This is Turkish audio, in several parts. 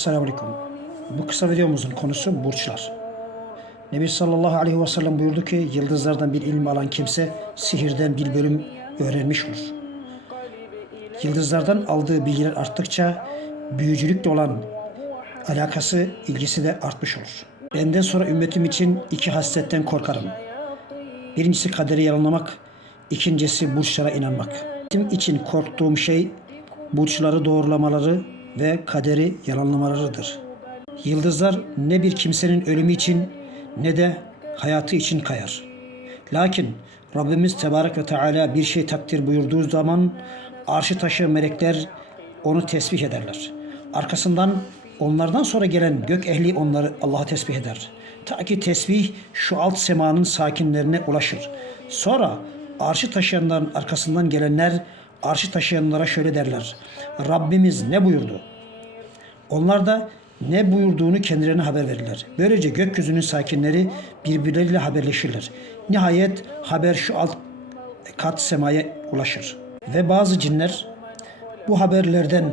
Selamünaleyküm. Bu kısa videomuzun konusu burçlar. Nebi sallallahu aleyhi ve sellem buyurdu ki yıldızlardan bir ilim alan kimse sihirden bir bölüm öğrenmiş olur. Yıldızlardan aldığı bilgiler arttıkça büyücülükle olan alakası, ilgisi de artmış olur. Benden sonra ümmetim için iki hasletten korkarım. Birincisi kaderi yalanlamak, ikincisi burçlara inanmak. Benim için korktuğum şey burçları doğrulamaları ve kaderi yalanlamalarıdır. Yıldızlar ne bir kimsenin ölümü için ne de hayatı için kayar. Lakin Rabbimiz Tebarek ve Teala bir şey takdir buyurduğu zaman arşı taşıyan melekler onu tesbih ederler. Arkasından onlardan sonra gelen gök ehli onları Allah'a tesbih eder. Ta ki tesbih şu alt semanın sakinlerine ulaşır. Sonra arşı taşıyanların arkasından gelenler arşı taşıyanlara şöyle derler. Rabbimiz ne buyurdu? Onlar da ne buyurduğunu kendilerine haber verirler. Böylece gökyüzünün sakinleri birbirleriyle haberleşirler. Nihayet haber şu alt kat semaya ulaşır. Ve bazı cinler bu haberlerden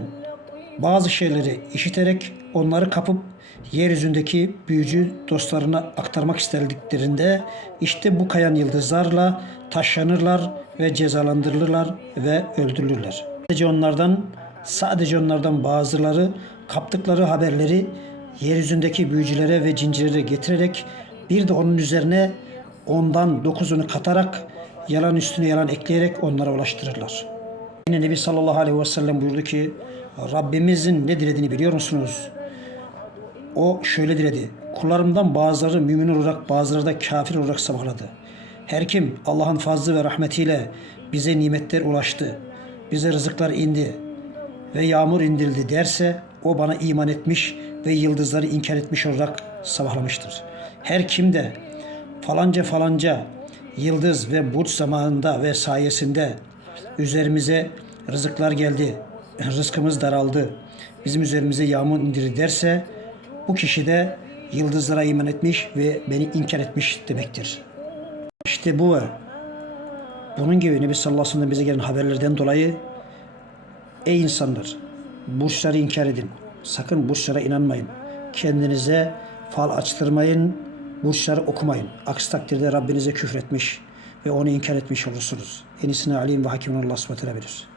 bazı şeyleri işiterek onları kapıp yeryüzündeki büyücü dostlarına aktarmak istediklerinde işte bu kayan yıldızlarla taşlanırlar ve cezalandırılırlar ve öldürülürler. Sadece onlardan sadece onlardan bazıları kaptıkları haberleri yeryüzündeki büyücülere ve cincilere getirerek bir de onun üzerine ondan dokuzunu katarak yalan üstüne yalan ekleyerek onlara ulaştırırlar. Yine Nebi sallallahu aleyhi ve sellem buyurdu ki Rabbimizin ne dilediğini biliyor musunuz? O şöyle diledi. Kullarımdan bazıları mümin olarak bazıları da kafir olarak sabahladı. Her kim Allah'ın fazlı ve rahmetiyle bize nimetler ulaştı, bize rızıklar indi ve yağmur indirildi derse o bana iman etmiş ve yıldızları inkar etmiş olarak sabahlamıştır. Her kim de falanca falanca yıldız ve burç zamanında ve sayesinde üzerimize rızıklar geldi, rızkımız daraldı, bizim üzerimize yağmur indirir derse bu kişi de yıldızlara iman etmiş ve beni inkar etmiş demektir. İşte bu bunun gibi Nebi sallallahu aleyhi ve bize gelen haberlerden dolayı ey insanlar burçları inkar edin. Sakın burçlara inanmayın. Kendinize fal açtırmayın. Burçları okumayın. Aksi takdirde Rabbinize küfretmiş ve onu inkar etmiş olursunuz. En iyisini alim ve hakimin Allah subhanahu bilir.